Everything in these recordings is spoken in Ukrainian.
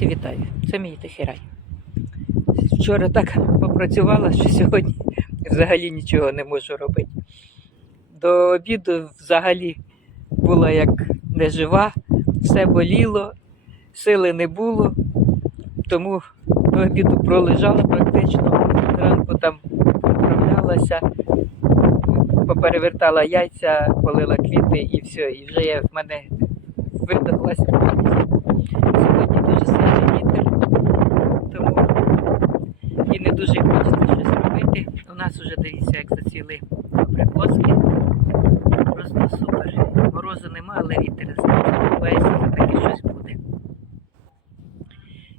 Друзі, вітаю! Це мій тихий рай. Вчора так попрацювала, що сьогодні взагалі нічого не можу робити. До обіду взагалі була як нежива, все боліло, сили не було, тому до обіду пролежала практично. Зранку там поправлялася, поперевертала яйця, полила квіти і все. І вже я в мене видохлася. Сьогодні дуже сильний вітер, тому і не дуже хочеться щось робити. У нас вже зацвіли абрикоски. Просто супер. Морозу нема, але вітер весь таки щось буде.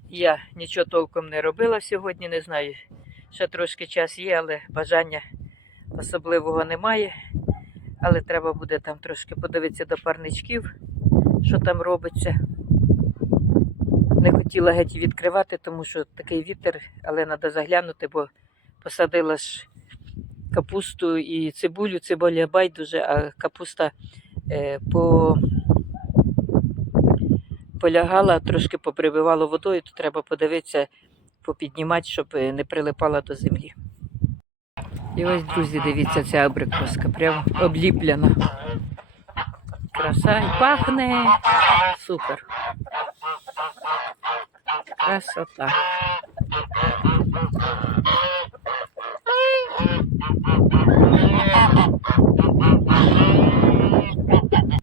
Я нічого толком не робила сьогодні, не знаю. Ще трошки час є, але бажання особливого немає. Але треба буде там трошки подивитися до парничків, що там робиться. Не хотіла геть відкривати, тому що такий вітер, але треба заглянути, бо посадила ж капусту і цибулю, цибуля байдуже, а капуста е, по... полягала, трошки поприбивало водою, то треба подивитися, попіднімати, щоб е, не прилипала до землі. І ось, друзі, дивіться, ця абрикоска, прямо обліплена. Краса і пахне. Супер. Красота.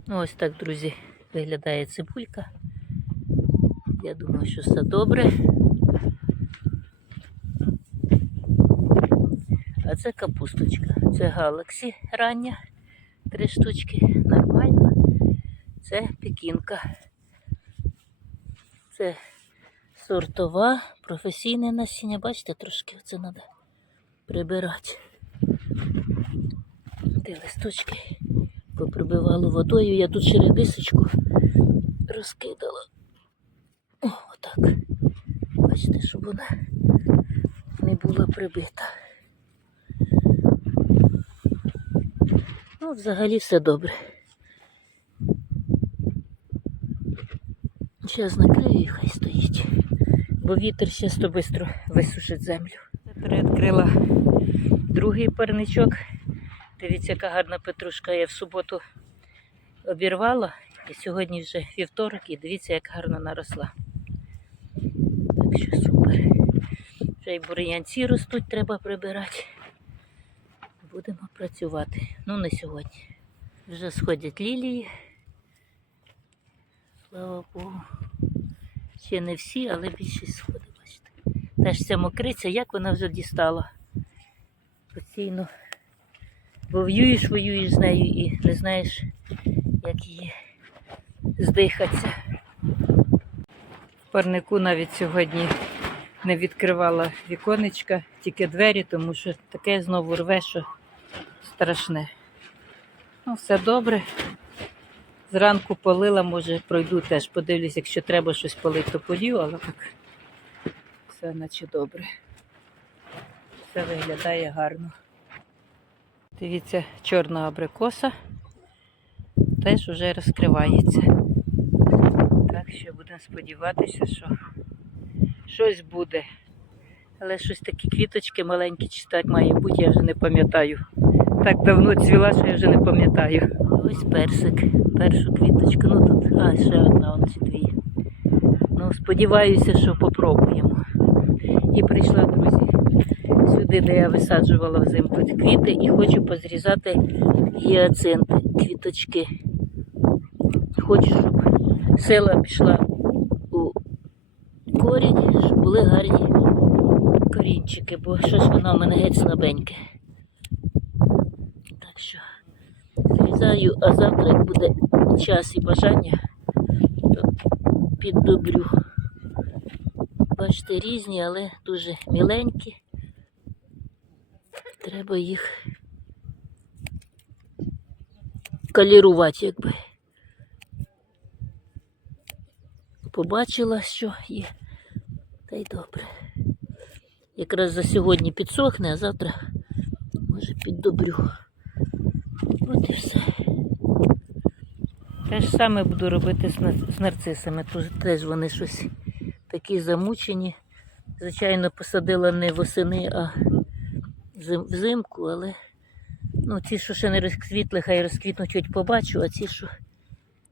Ну, ось так, друзі, виглядає цибулька. Я думаю, що все добре. А це капусточка. Це галаксі рання. Три штучки. Нормально. Це пекінка. Це сортова, професійне насіння. Бачите, трошки це треба прибирати. Де листочки поприбивало водою. Я тут ще редисочку розкидала. О, отак. Бачите, щоб вона не була прибита. Ну, взагалі все добре. Зараз накрию і хай стоїть. Бо вітер зараз то швидко висушить землю. Передкрила другий парничок. Дивіться, яка гарна петрушка. Я в суботу обірвала. І сьогодні вже вівторок, і дивіться, як гарно наросла. Так що супер. Вже й бур'янці ростуть, треба прибирати. Будемо працювати. Ну, не сьогодні. Вже сходять лілії. Слава Богу. Ще не всі, але більшість сходить, бачите. Теж ця мокриця, як вона вже дістала. Постійно. Бо воюєш, воюєш з нею і не знаєш, як її здихатися. В парнику навіть сьогодні не відкривала віконечка, тільки двері, тому що таке знову рве, що страшне. Ну, все добре. Зранку полила, може пройду теж, подивлюсь, якщо треба щось полити, то полью, але так все наче добре. Все виглядає гарно. Дивіться, чорна абрикоса теж вже розкривається. Так що будемо сподіватися, що щось буде. Але щось такі квіточки маленькі, чи так має бути, я вже не пам'ятаю. Так давно цвіла, що я вже не пам'ятаю. Ось персик, першу квіточку. Ну тут, а, ще одна, он ці дві. Ну, сподіваюся, що попробуємо. І прийшла, друзі, де я висаджувала взимку квіти, і хочу позрізати гіацинти, квіточки. Хочу, щоб сила пішла у корінь, щоб були гарні корінчики, бо щось воно в мене геть слабеньке. Так що зрізаю, а завтра, як буде час і бажання, то піддобрю. Бачите, різні, але дуже міленькі. Треба їх калірувати, якби. Побачила, що є. Та й добре. Якраз за сьогодні підсохне, а завтра може піддобрю. От і все. Те ж саме буду робити з нарцисами. Тут теж вони щось такі замучені. Звичайно, посадила не восени, а взимку, але ну, ті, що ще не розквітли, хай розквітнуть, чуть побачу, а ті, що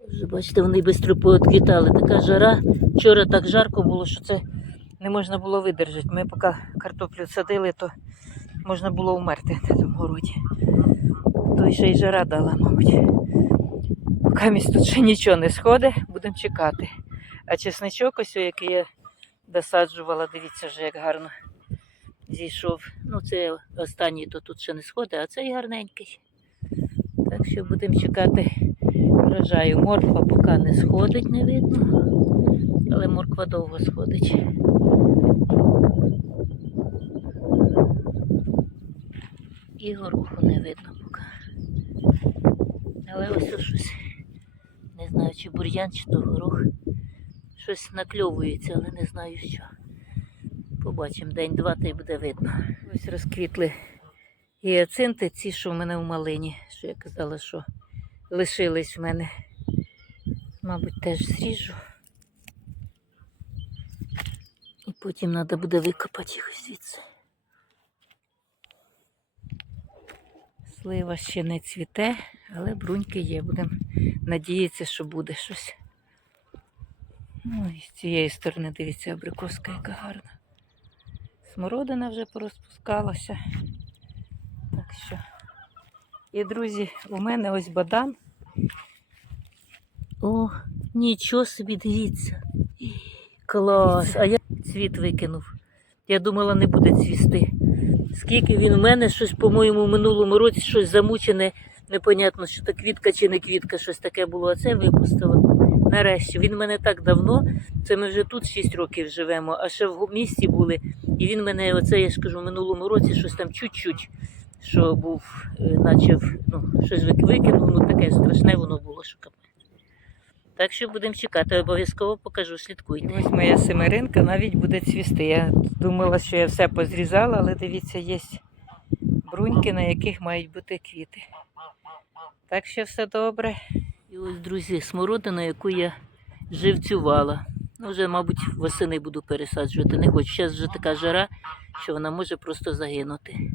вже бачите, вони швидко поотквітали. Така жара. Вчора так жарко було, що це не можна було видержати. Ми поки картоплю садили, то можна було вмерти на тому городі. То ще й жара дала, мабуть. Поки місць тут ще нічого не сходить, будемо чекати. А чесничок, ось який я досаджувала, дивіться вже, як гарно зійшов. Ну, це останній, то тут ще не сходить, а цей гарненький. Так що будемо чекати врожаю. Морква поки не сходить, не видно. Але морква довго сходить. І гороху не видно поки. Але ось ось щось. Не знаю, чи бур'ян, чи то горох. Щось накльовується, але не знаю що. Побачимо день-два, та й буде видно. Ось розквітли гіацинти, ці, що в мене в малині, що я казала, що лишились в мене. Мабуть, теж зріжу. І потім треба буде викопати їх звідси. Слива ще не цвіте, але бруньки є. Будемо надіятися, що буде щось. Ну і з цієї сторони, дивіться, абрикоска яка гарна. Смородина вже порозпускалася. Так що. І, друзі, у мене ось бадан. О, нічого собі, дивіться. Клас! А я цвіт викинув. Я думала, не буде цвісти. Скільки він у мене, щось, по-моєму, в минулому році щось замучене, непонятно, що то квітка чи не квітка, щось таке було, а це випустило. Нарешті. Він в мене так давно, це ми вже тут 6 років живемо, а ще в місті були. І він мене, оце я ж кажу, в минулому році щось там чуть-чуть, що був, е, наче ну, щось викинув, ну таке страшне воно було, що капець. Так що будемо чекати, обов'язково покажу, слідкуйте. Ось моя семеринка навіть буде цвісти. Я думала, що я все позрізала, але дивіться, є бруньки, на яких мають бути квіти. Так що все добре. І ось, друзі, смородина, яку я живцювала. Ну, вже, мабуть, восени буду пересаджувати. Не хочу. Зараз вже така жара, що вона може просто загинути.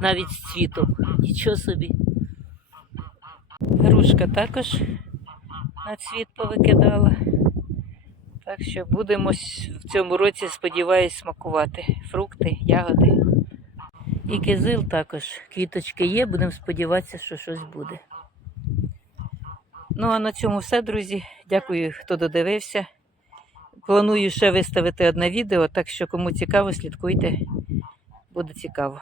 Навіть з цвітом. Нічого собі. Грушка також на цвіт повикидала. Так що будемо в цьому році, сподіваюсь, смакувати фрукти, ягоди. І кизил також. Квіточки є, будемо сподіватися, що щось буде. Ну а на цьому все, друзі. Дякую, хто додивився. Планую ще виставити одне відео, так що кому цікаво, слідкуйте. Буде цікаво.